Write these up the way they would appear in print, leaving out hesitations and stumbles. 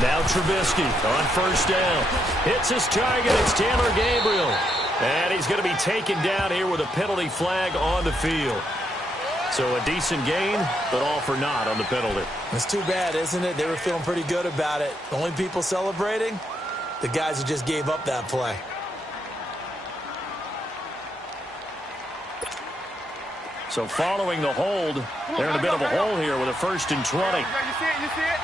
Now Trubisky on first down. Hits his target. It's Taylor Gabriel. And he's going to be taken down here with a penalty flag on the field. So a decent gain, but all for naught on the penalty. It's too bad, isn't it? They were feeling pretty good about it. The only people celebrating, the guys who just gave up that play. So following the hold, they're in a bit of a hole here with a 1st and 20. You see it? You see it?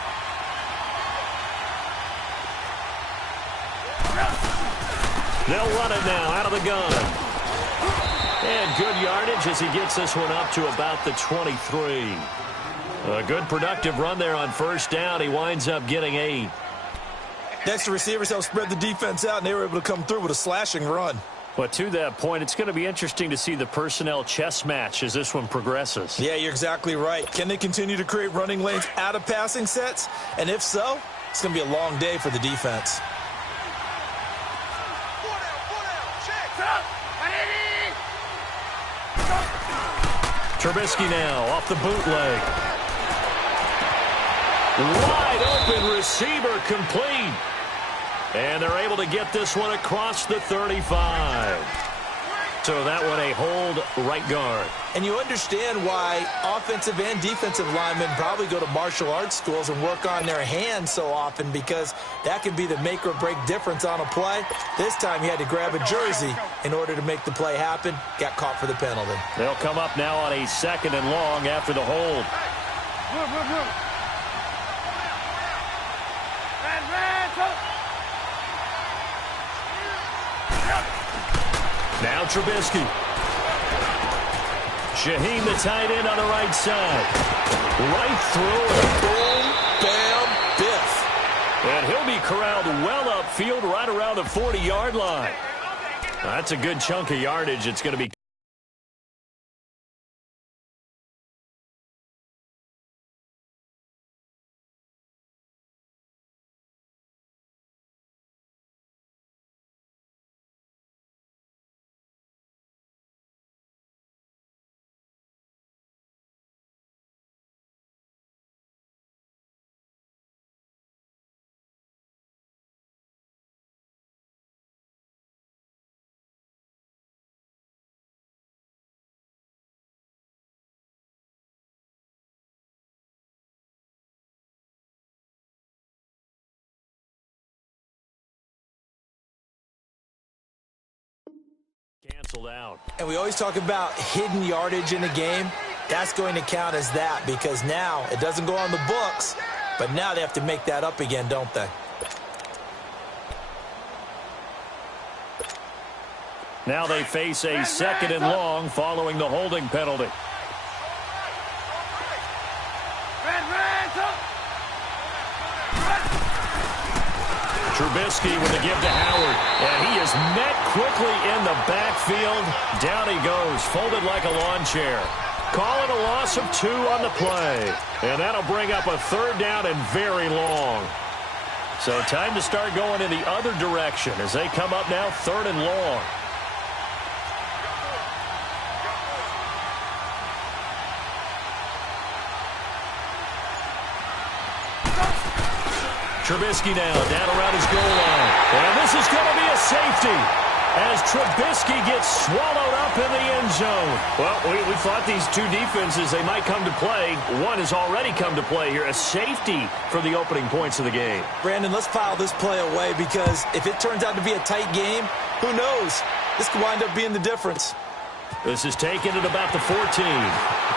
They'll run it now out of the gun. And good yardage as he gets this one up to about the 23. A good productive run there on first down. He winds up getting 8. Next, the receivers helped spread the defense out, and they were able to come through with a slashing run. But to that point, it's going to be interesting to see the personnel chess match as this one progresses. Yeah, you're exactly right. Can they continue to create running lanes out of passing sets? And if so, it's going to be a long day for the defense. Trubisky now off the bootleg. Wide open receiver complete. And they're able to get this one across the 35. So that one a hold right guard. And you understand why offensive and defensive linemen probably go to martial arts schools and work on their hands so often, because that can be the make or break difference on a play. This time he had to grab a jersey in order to make the play happen. Got caught for the penalty. They'll come up now on a 2nd and long after the hold. Now Trubisky. Shaheen, the tight end, on the right side. Right through it. Boom, bam, biff. And he'll be corralled well upfield right around the 40-yard line. That's a good chunk of yardage. It's going to be canceled out. And we always talk about hidden yardage in a game. That's going to count as that, because now it doesn't go on the books, but now they have to make that up again, don't they? Now they face a 2nd and long following the holding penalty. Trubisky with a give to Howard. And he is met quickly in the backfield. Down he goes, folded like a lawn chair. Call it a loss of 2 on the play. And that'll bring up a 3rd down and very long. So time to start going in the other direction as they come up now 3rd and long. Trubisky now down around his goal line. And this is going to be a safety as Trubisky gets swallowed up in the end zone. Well, we thought these two defenses, they might come to play. One has already come to play here. A safety for the opening points of the game. Brandon, let's file this play away, because if it turns out to be a tight game, who knows? This could wind up being the difference. This is taken at about the 14.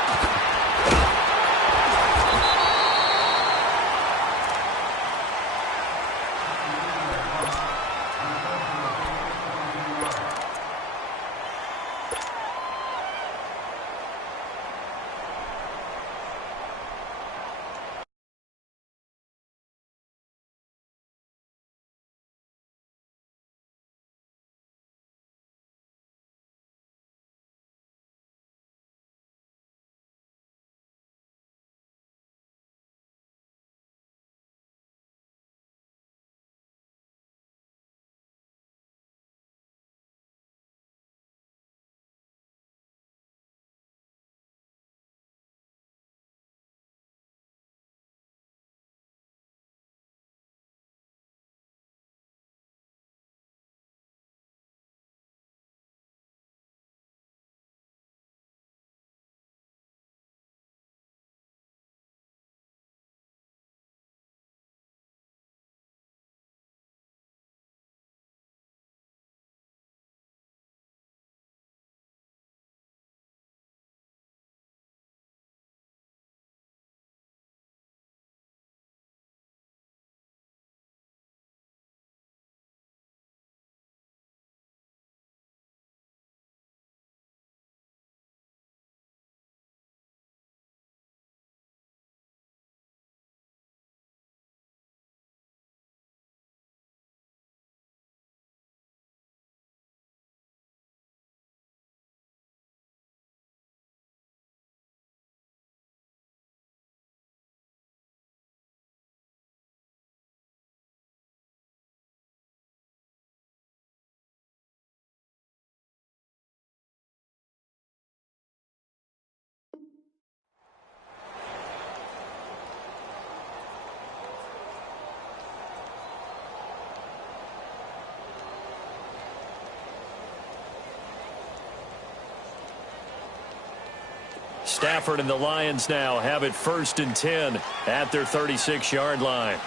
Stafford and the Lions now have it 1st and 10 at their 36-yard line.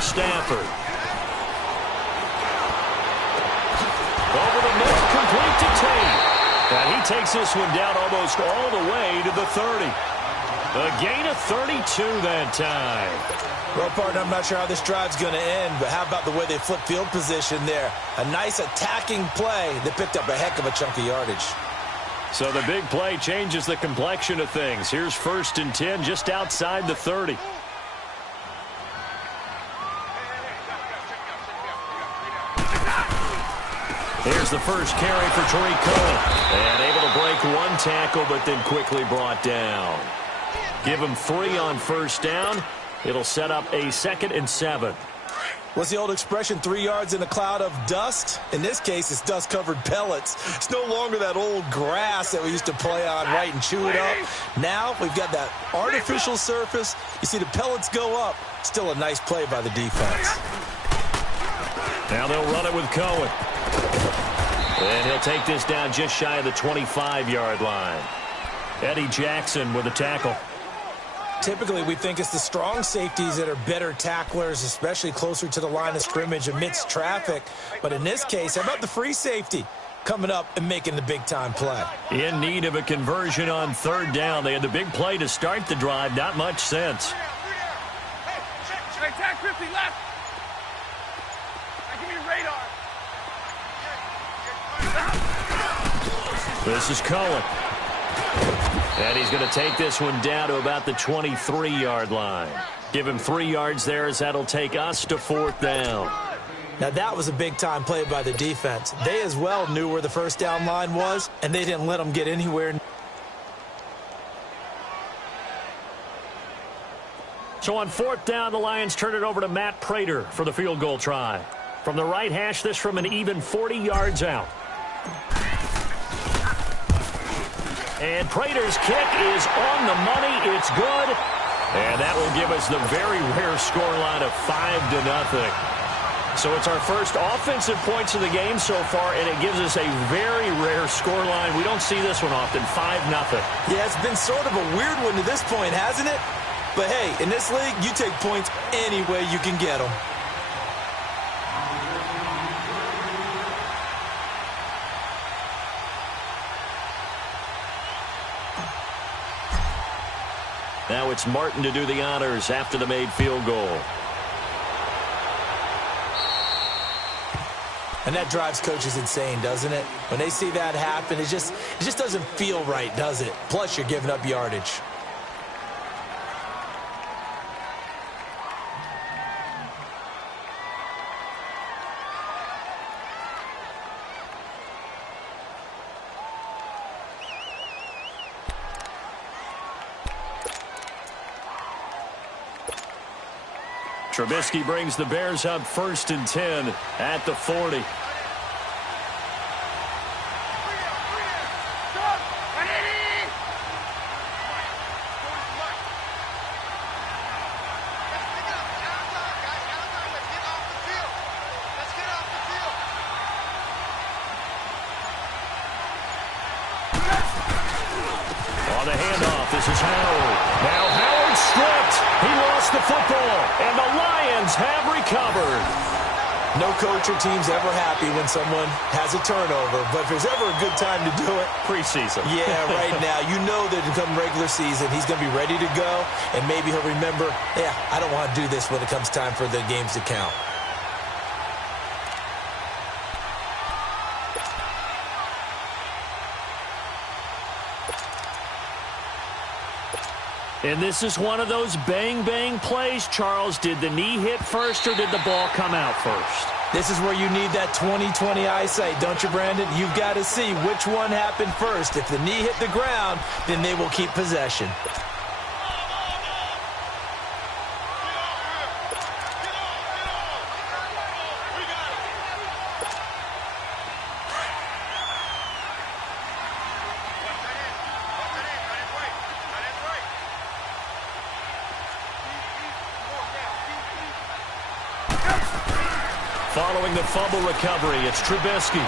Stafford. Over the middle, complete to Tate. And he takes this one down almost all the way to the 30. A gain of 32 that time. Well, partner, I'm not sure how this drive's going to end, but how about the way they flip field position there? A nice attacking play that picked up a heck of a chunk of yardage. So the big play changes the complexion of things. Here's 1st and 10 just outside the 30. Here's the first carry for Tariq Cohen. And able to break one tackle, but then quickly brought down. Give him 3 on 1st down. It'll set up a 2nd and 7. What's the old expression, 3 yards in a cloud of dust? In this case, it's dust-covered pellets. It's no longer that old grass that we used to play on, right, and chew it up. Now we've got that artificial surface. You see the pellets go up. Still a nice play by the defense. Now they'll run it with Cohen. And he'll take this down just shy of the 25-yard line. Eddie Jackson with a tackle. Typically, we think it's the strong safeties that are better tacklers, especially closer to the line of scrimmage amidst traffic. But in this case, how about the free safety coming up and making the big-time play? In need of a conversion on 3rd down. They had the big play to start the drive. Not much sense. Hey, tag 50 left. Give me radar. This is Cohen. And he's going to take this one down to about the 23-yard line. Give him 3 yards there as that'll take us to 4th down. Now, that was a big-time play by the defense. They as well knew where the 1st down line was, and they didn't let them get anywhere. So on 4th down, the Lions turn it over to Matt Prater for the field goal try. From the right hash, this from an even 40 yards out. And Prater's kick is on the money. It's good. And that will give us the very rare scoreline of 5-0. So it's our first offensive points of the game so far, and it gives us a very rare scoreline. We don't see this one often, 5-0. Yeah, it's been sort of a weird one to this point, hasn't it? But hey, in this league, you take points any way you can get them. Now it's Martin to do the honors after the made field goal. And that drives coaches insane, doesn't it? When they see that happen, it just doesn't feel right, does it? Plus, you're giving up yardage. Trubisky brings the Bears up 1st and 10 at the 40. On the handoff, this is Howard. Now Howard stripped. He lost the football, and the Lions have recovered. No coach or team's ever happy when someone has a turnover, but if there's ever a good time to do it, preseason. Yeah, right now. You know that come regular season, he's going to be ready to go, and maybe he'll remember, yeah, I don't want to do this when it comes time for the games to count. And this is one of those bang-bang plays, Charles. Did the knee hit first or did the ball come out first? This is where you need that 20/20 eyesight, don't you, Brandon? You've got to see which one happened first. If the knee hit the ground, then they will keep possession. Following the fumble recovery, it's Trubisky.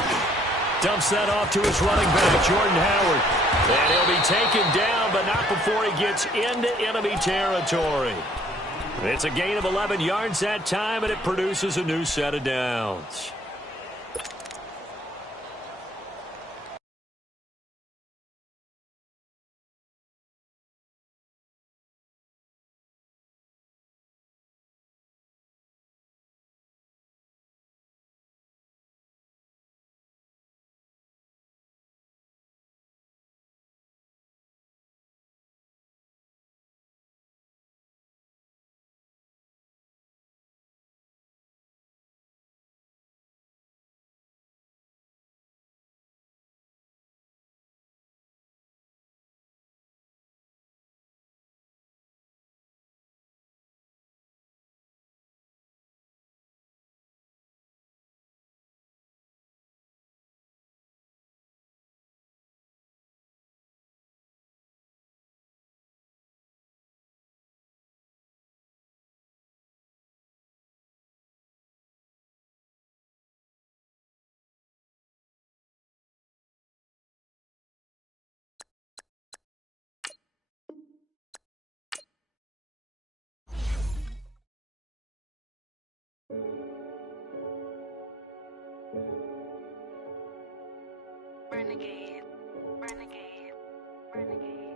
Dumps that off to his running back, Jordan Howard. And he'll be taken down, but not before he gets into enemy territory. It's a gain of 11 yards that time, and it produces a new set of downs. Renegade, renegade, renegade.